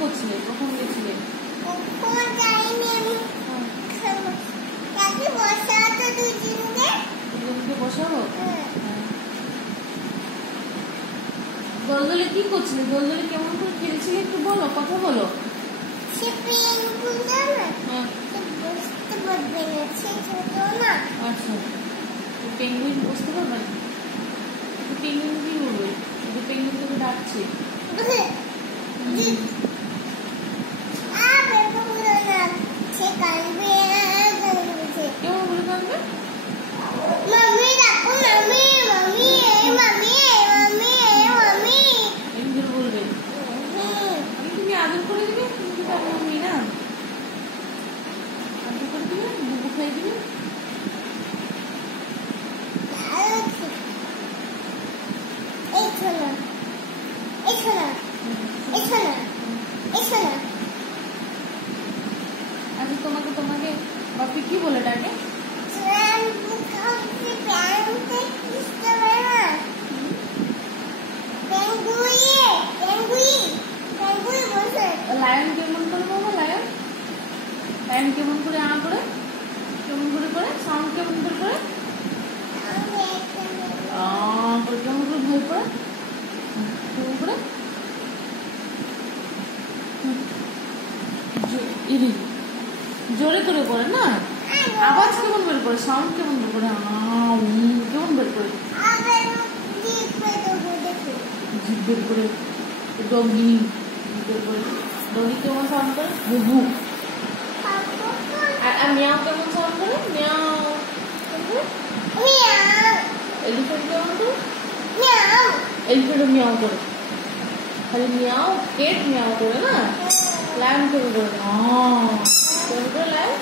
করছিলে? কখন গেছিলে? দুজনকে বসাবো? দোলদোলে কি করছিলে? দোলদোলে কেমন করে খেলছিলে একটু বলো, কথা বলো। আচ্ছা, পেঙ্গুইন বসতে পারবে না? পেঙ্গুইন কি বলবে? পেঙ্গুইন তোকে ডাকছে। কেমন বলে কাঁদবে? বলবে তুমি আদর করে দিবে, তুমি তো তার মাম্মি না, আদর করে দিবে, বুবু খাই দিবে। আচ্ছা, তোমাকে তোমাকে বাপি কি বলে ডাকে? লায়ন কেমন করে বাবা? লায়ন লায়ন কেমন করে আ করে, কেমন করে করে সাউন্ড, কেমন করে করে কেমন করে ভয় করে, কেমন করে জোরে করে করে না, আওয়াজ কেমন বের করে, সাউন্ড কেমন বের করে, কেমন বের করে, জিভ বের করে, ডগি বের করে, ডগি কেমন সাউন্ড করে, বুবু। আর মিয়াও কেমন সাউন্ড করে, মিয়াও। এলিফ্যান্ট কেমন করে, এলিফ্যান্ট মিয়াও করে, খালি মিয়াও, কেট মিয়াও করে না। লায়ন কেমন করে, কেমন করে লায়ন।